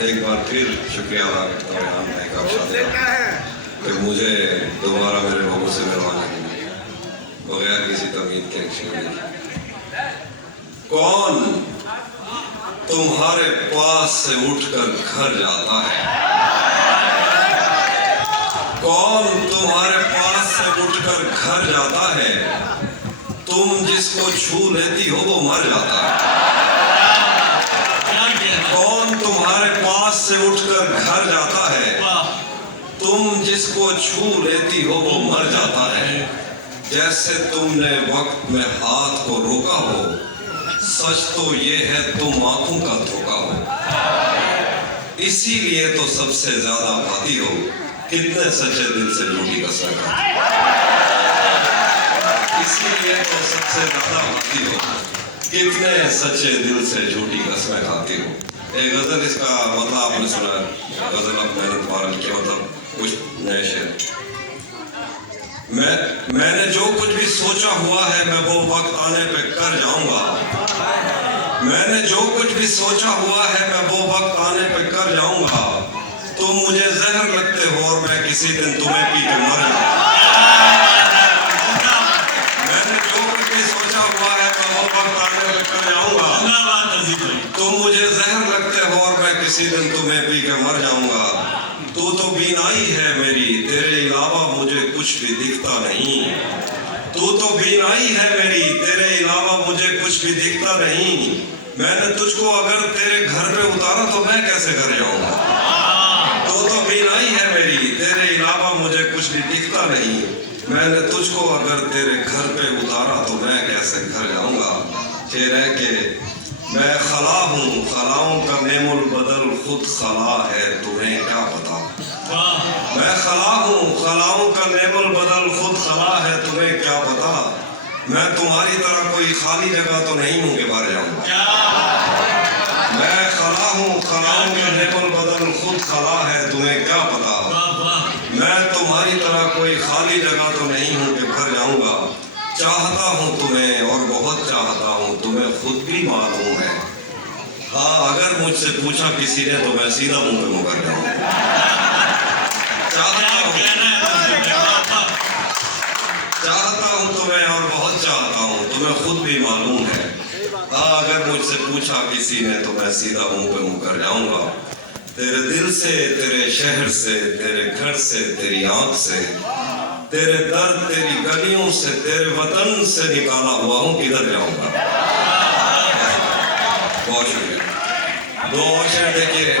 एक बार फिर शुक्रिया अदा करता हूँ यहाँ भाई का कि मुझे दोबारा मेरे लोगों से मिलवाने के लिए बगैर किसी तमीद के एक्शन। कौन तुम्हारे पास से उठकर घर जाता है? कौन तुम्हारे पास से उठकर घर जाता है? तुम जिसको छू लेती हो वो मर जाता है। कौन तुम्हारे पास से उठकर घर जाता है? तुम जिसको छू लेती हो वो मर जाता है। जैसे तुमने वक्त में हाथ को रोका हो, सच तो ये है तुम आंखों का धोखा हो। इसीलिए तो सबसे ज्यादा भाती हो, कितने सच्चे दिल से झूठी कसमें खाती हो। इसीलिए तो सबसे ज्यादा भाती हो, कितने सच्चे दिल से झूठी कसमें खाती हो। एक गजल, इसका मतलब आपने सुना है, गजल अब मैंने दोबारा लिखी, मतलब कुछ नए शेर। मैंने जो कुछ भी सोचा हुआ है मैं वो वक्त आने पे कर जाऊंगा। मैंने जो कुछ भी सोचा हुआ है मैं वो वक्त आने पे कर जाऊंगा। तुम मुझे जहर लगते हो और मैं किसी दिन तुम्हें पी के मर जाऊंगा। मैंने जो कुछ भी सोचा हुआ है मैं वो वक्त आने पे कर जाऊंगा। तुम मुझे जहर लगते हो और मैं किसी दिन तुम्हें पी के मर जाऊंगा। तू तो बीनाई है मेरी, तेरे अलावा मुझे कुछ भी दिखता नहीं। तू तो बीनाई है मेरी, तेरे अलावा मुझे कुछ भी दिखता नहीं। मैंने तुझको अगर तेरे घर पे उतारा तो मैं कैसे घर जाऊंगा। तू तो बीनाई है मेरी, तेरे अलावा मुझे कुछ भी दिखता नहीं। मैंने तुझको अगर तेरे घर पे उतारा तो मैं कैसे घर जाऊंगा। शेर है कि मैं खला हूँ, खलाओं का नेमुल बदल खुद खला है, तुम्हें क्या पता। मैं खला हूँ, खलाओं का नेमुल बदल खुद खला है, तुम्हें क्या पता। मैं तुम्हारी तरह कोई खाली जगह तो नहीं हूँ कि भर जाऊंगा। मैं खला हूँ, खलाओं का नेमुल बदल खुद खला है, तुम्हें क्या पता। मैं तुम्हारी तरह कोई खाली जगह तो नहीं हूँ कि भर जाऊंगा। चाहता हूँ तुम्हें और बहुत चाहता हूँ, तुम्हें खुद भी मालूम है। हाँ, अगर मुझसे पूछा किसी ने तो मैं सीधा मुंह पे मुकर जाऊंगा। चाहता हूँ तुम्हें और बहुत चाहता हूँ, तुम्हें खुद भी मालूम है। हाँ, अगर मुझसे पूछा किसी ने तो मैं सीधा मुंह पे मुकर जाऊंगा। तेरे दिल से, तेरे शहर से, तेरे घर से, तेरी आंख से, तेरे दर्द, तेरी गलियों से, तेरे वतन से निकाला हुआ हूँ, किधर जाऊंगा। बहुत शुक्रिया। दो और शेर देखिए।